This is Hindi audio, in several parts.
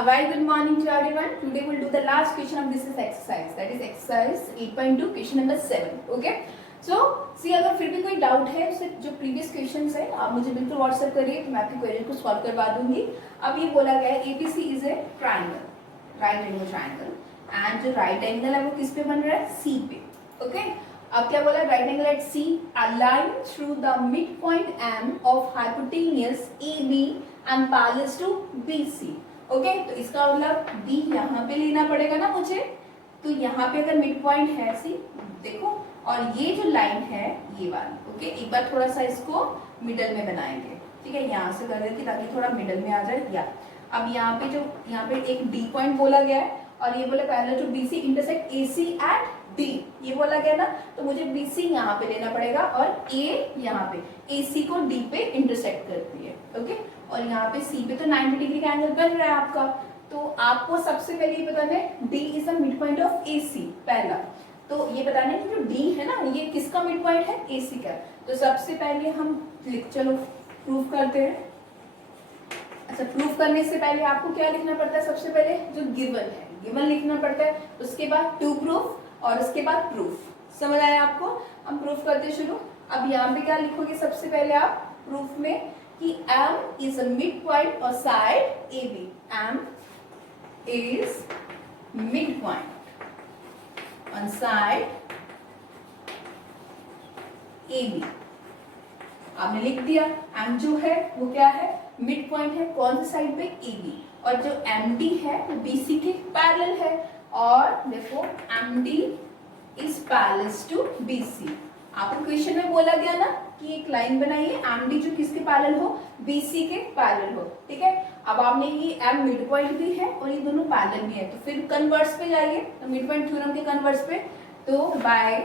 A very good morning to everyone. Today we'll do the last question of this exercise. That is exercise 8.2 question number 7. Okay. So see अगर फिर भी कोई डाउट है उससे जो प्रीवियस क्वेश्चंस है आप मुझे बिल्कुल व्हाट्सएप करिए तो मैं आपकी क्वेरी को सॉल्व करवा दूंगी. अब ये बोला गया है ABC is a triangle, right angle triangle, and जो राइट एंगल है वो किस पे बन रहा है? C पे. ओके. अब क्या बोला? Right angle at C, a line through the midpoint M of hypotenuse AB and parallel to BC. Okay. तो इसका मतलब B यहाँ पे लेना पड़ेगा ना मुझे. तो यहाँ पे अगर मिड पॉइंट है सी, देखो, और ये जो लाइन है ये वाली. ओके. एक बार थोड़ा सा इसको मिडल में बनाएंगे. ठीक है, यहाँ से कर देंगे ताकि थोड़ा मिडल में आ जाए. या अब यहाँ पे एक D पॉइंट बोला गया है और ये बोला parallel to BC intersect AC at D, ये बोला गया ना. तो मुझे BC यहाँ पे लेना पड़ेगा और A यहाँ पे AC को D पे इंटरसेक्ट करती है. ओके. और यहाँ पे C पे तो 90 डिग्री का एंगल बन रहा है आपका. तो आपको सबसे पहले ये बताना है D is the mid point of AC. पहला तो ये बताना है कि जो D है ना ये किसका मिड पॉइंट है? AC का. तो सबसे पहले हम चलो प्रूव करते हैं. अच्छा, प्रूफ करने से पहले आपको क्या लिखना पड़ता है? सबसे पहले जो गिवन है गिवन लिखना पड़ता है, उसके बाद टू प्रूफ और उसके बाद प्रूफ. समझ आया आपको? हम प्रूफ करते शुरू. अब यहाँ पे क्या लिखोगे? सबसे पहले आप प्रूफ में कि M is a midpoint or side AB. M is midpoint on side AB. आपने लिख दिया. M जो है वो क्या है? मिड पॉइंट है. कौन सी साइड पे? AB. और जो MD है वो BC के पैरेलल है. और देखो MD is parallel to BC. आपको क्वेश्चन में बोला गया ना कि एक लाइन बनाइए MD जो किसके पैरेलल हो? BC के पैरेलल हो. ठीक है. अब आपने ये M मिड पॉइंट भी है और ये दोनों पैरेलल भी है. तो फिर कन्वर्स पे जाइए. तो मिड पॉइंट थ्योरम के कन्वर्स पे. तो by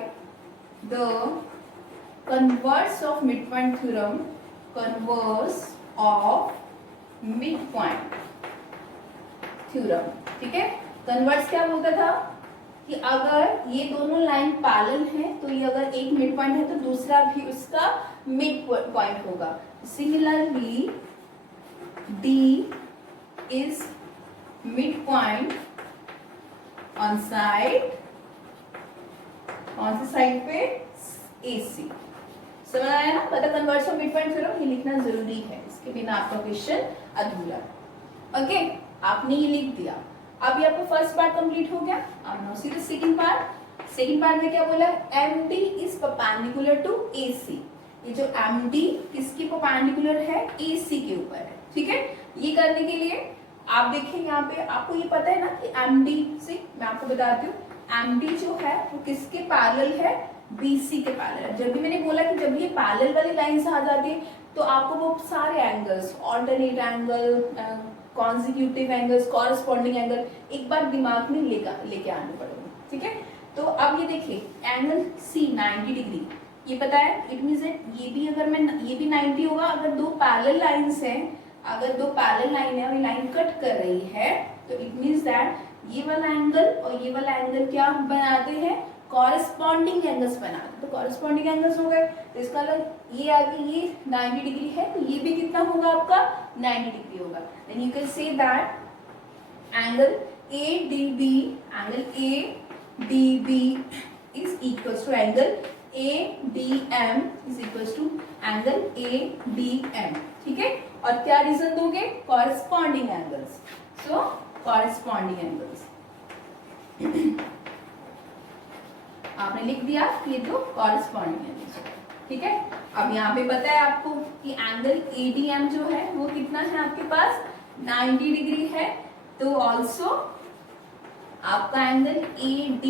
the converse of mid point theorem, converse of mid point theorem. ठीक है. कन्वर्स क्या बोलता था कि अगर ये दोनों लाइन पैरेलल हैं तो ये अगर एक मिड पॉइंट है तो दूसरा भी उसका मिड पॉइंट होगा. Similarly D is mid point on side, कौन सी साइड पे? AC. समझ आया ना? पता converse of mid point theorem ये लिखना जरूरी है, इसके बिना आपका क्वेश्चन अधूरा. ओके. आपने ये लिख दिया. अब ये आपका फर्स्ट पार्ट कंप्लीट हो गया. अब now see the second part. Second part में क्या बोला? MD is perpendicular to AC. ये जो MD किसकी परपेंडिकुलर है? AC के ऊपर है. ठीक है. ये करने के लिए आप देखिए यहाँ पे आपको ये पता है ना कि MD से मैं आपको बताती हूँ MD जो है वो किसके पैरेलल है? BC के पैरेलल. जब भी मैंने बोला कि जब ये पैरेलल वाली लाइन से आ जाती है तो आपको वो सारे angles, alternate angle, consecutive angles, corresponding angle एक बार दिमाग में लेके आने पड़ेंगे. ठीक है. तो अब ये देखिए एंगल C 90 डिग्री ये पता है. इट मींस ये भी अगर मैं ये भी 90 होगा. अगर दो पैरेलल लाइंस हैं, अगर दो पैरेलल लाइन है और ये लाइन कट कर रही है तो इट मींस दैट ये वाला एंगल और ये वाला एंगल क्या बनाते हैं? कॉरेस्पॉन्डिंग एंगल्स बनाते हैं. तो कॉरेस्पॉन्डिंग एंगल्स हो गए. तो इसका मतलब ये आगे ये 90 डिग्री है तो ये भी कितना होगा आपका? 90 डिग्री होगा. Then you can say that angle ADB, angle ADB is equals to angle ADM is equals to angle ADM. ठीक है. और क्या रीजन दोगे? Corresponding angles. So corresponding angles आपने लिख दिया ये तो कॉरेस्पॉन्डिंग एंगल्स. ठीक है. अब यहाँ पे पता है आपको कि एंगल ADM जो है वो कितना है आपके पास? 90 डिग्री है. तो ऑल्सो आपका angle AD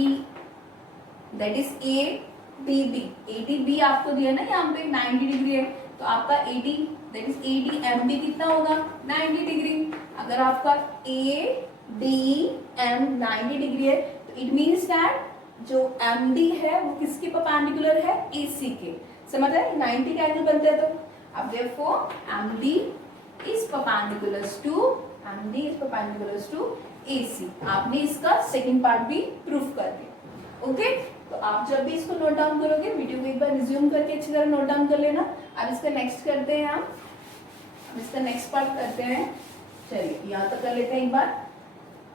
that is ADB आपको दिया ना यहाँ पे 90 डिग्री है. तो आपका AD दैट इज ADMB कितना होगा? 90 डिग्री. अगर आपका ADM 90 डिग्री है तो इट मीन्स दैट जो MD है वो किसके परपेंडिकुलर है? AC के. समझ आए? 90 का एंगल बनता है. तो अब therefore MD is perpendicular to AC. आपने इसका सेकंड पार्ट भी प्रूफ कर दिया. ओके. तो आप जब भी इसको नोट डाउन करोगे वीडियो को एक बार रिज्यूम करके अच्छी तरह नोट डाउन कर लेना. अब इसका नेक्स्ट करते हैं. हम इसका नेक्स्ट पार्ट करते हैं. चलिए यहाँ तक कर लेते हैं एक बार.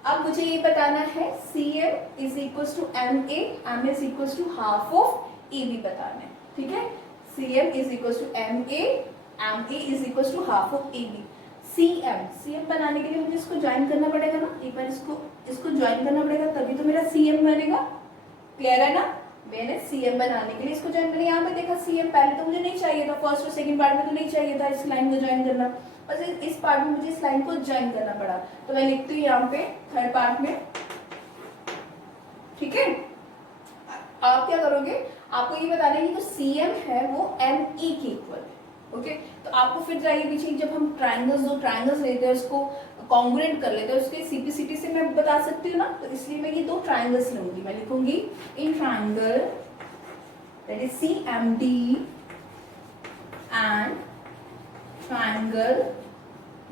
अब मुझे ये बताना है CM is equal to MA, MA is equal to half of AB बताना है, ठीक है। CM is equal to MA, MA is equal to half of AB। CM बनाने के लिए मुझे इसको ज्वाइन करना पड़ेगा ना, एक बार इसको ज्वाइन करना पड़ेगा, तभी तो मेरा CM बनेगा। क्लियर है ना? मैंने CM बनाने के लिए इसको ज्वाइन करना, यहाँ पे देखा CM पहले तो मुझे नहीं चाहिए था, फर्स्ट और सेकंड पार्ट में तो नहीं चाहिए था इस लाइन को ज्वाइन करना, बस इस पार्ट में मुझे इस लाइन को ज्वाइन करना पड़ा, तो मैं लिखती हूँ यहाँ पे थर्ड पार्ट में, ठीक है। आप क्या करोगे, आपको ये बताना है कि जो CM है वो ME के इक्वल है, ओके। तो आपको फिर जाइए पीछे, जब हम दो ट्राइंगल्स लेते हैं उसको कॉन्ग्रुएंट कर लेते हैं, उसके CPCT से मैं बता सकती हूँ ना, तो इसलिए मैं ये दो ट्राइंगल्स लूंगी, मैं लिखूंगी in triangle that is CMD and triangle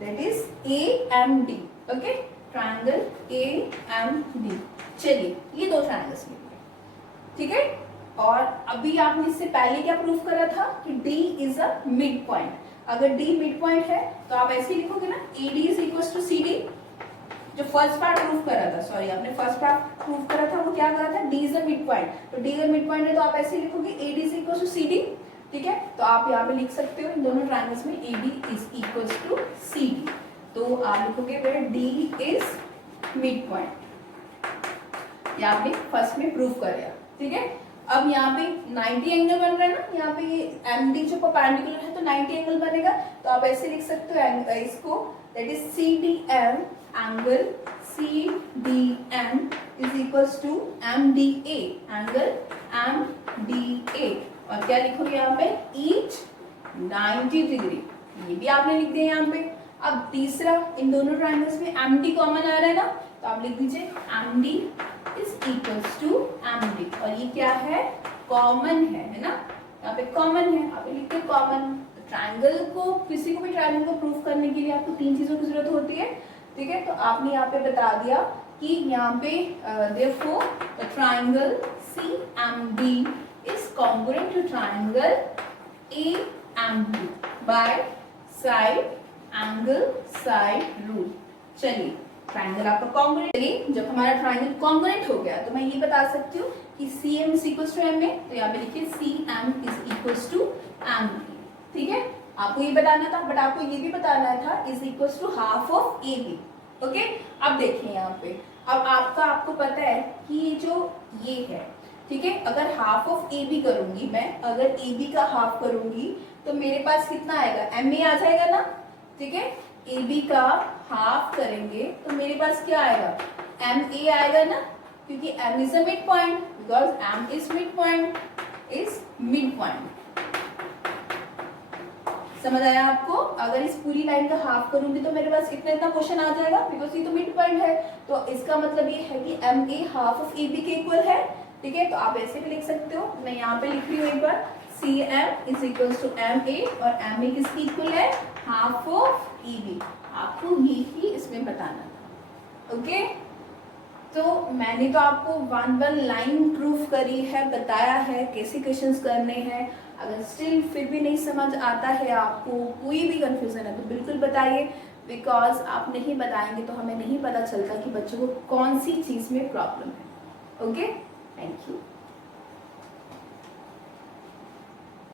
that is AMD, okay, triangle AMD। चलिए ये दो ट्राइंगल्स लेंगे, ठीक है। और अभी आपने इससे पहले क्या प्रूव करा था कि D is a mid point. अगर D मिड पॉइंट है तो आप ऐसे ही लिखोगे ना, AD is equal to CD। जो फर्स्ट पार्ट प्रूव करा था, सॉरी आपने फर्स्ट पार्ट प्रूव करा था, वो क्या करा था, D is a mid point. तो D is a mid point है तो आप ऐसे ही लिखोगे AD is equal to CD, ठीक है। तो आप यहाँ पे लिख सकते हो इन दोनों ट्रायंगल्स में AD is equal to CD, तो आप लिखोगे where D is mid point. ये आपने फर्स्ट में प्रूव कर दिया, ठीक है। अब यहाँ पे 90 एंगल बन रहा है ना, यहाँ पे ये MD जो परपेंडिकुलर है तो 90 एंगल बनेगा, तो आप ऐसे लिख सकते हो इसको that is CDM angle CDM is equals to MDA angle MDA, और क्या लिखोगे यहाँ पे ईच 90 डिग्री, ये भी आपने लिख दिया यहाँ पे। अब तीसरा, इन दोनों ट्रायंगल्स में MD कॉमन आ रहा है ना, तो आप लिख दीजिए MD is equals to MD, और ये क्या है, कॉमन है ना, यहाँ पे कॉमन है, आप लिखते कॉमन। ट्रायंगल को, किसी को भी ट्रायंगल को प्रूफ करने के लिए आपको तीन चीजों की जरूरत होती है, ठीक है। तो आपने यहाँ पे बता दिया कि यहाँ पे therefore the triangle CMD is congruent to triangle AMD by side angle side rule। चलिए ट्राइंगल आपका कॉन्ग्रुएंट, चलिए जब हमारा ट्राइंगल कॉन्ग्रुएंट हो गया तो मैं ये बता सकती हूँ कि CM is equal to MA, तो यहाँ पे लिखिए CM is equal to MD, ठीक है। आपको ये बताना था, बट आपको ये भी बताना था is equal to half of AB, okay. अब देखिए यहाँ पे, अब आपको पता है कि ये जो ये है, ठीक है, अगर हाफ ऑफ AB करूंगी मैं, अगर AB का हाफ करूंगी तो मेरे पास कितना आएगा, MA आ जाएगा ना, ठीक है। AB का हाफ करेंगे तो मेरे पास क्या आएगा, MA आएगा ना, क्योंकि M is a mid point, because M is mid point, is mid point. समझ आया आपको? अगर इस पूरी लाइन का हाफ करूंगी तो मेरे पास इतना क्वेश्चन आ जाएगा, बिकॉज ये तो मिड पॉइंट है, तो इसका मतलब ये है कि MA हाफ ऑफ AB के इक्वल है, ठीक है। तो आप ऐसे भी लिख सकते हो, मैं यहाँ पे लिख रही हूँ एक बार, CM is equal to MA, और MA किसकी इक्वल है, हाफ ऑफ EB। आपको ये ही इसमें बताना था, ओके। तो मैंने तो आपको वन लाइन प्रूफ करी है, बताया है कैसे क्वेश्चंस करने हैं। अगर स्टिल फिर भी नहीं समझ आता है, आपको कोई भी कंफ्यूजन है तो बिल्कुल बताइए, बिकॉज आप नहीं बताएंगे तो हमें नहीं पता चलता कि बच्चों को कौन सी चीज़ में प्रॉब्लम है, ओके। Thank you.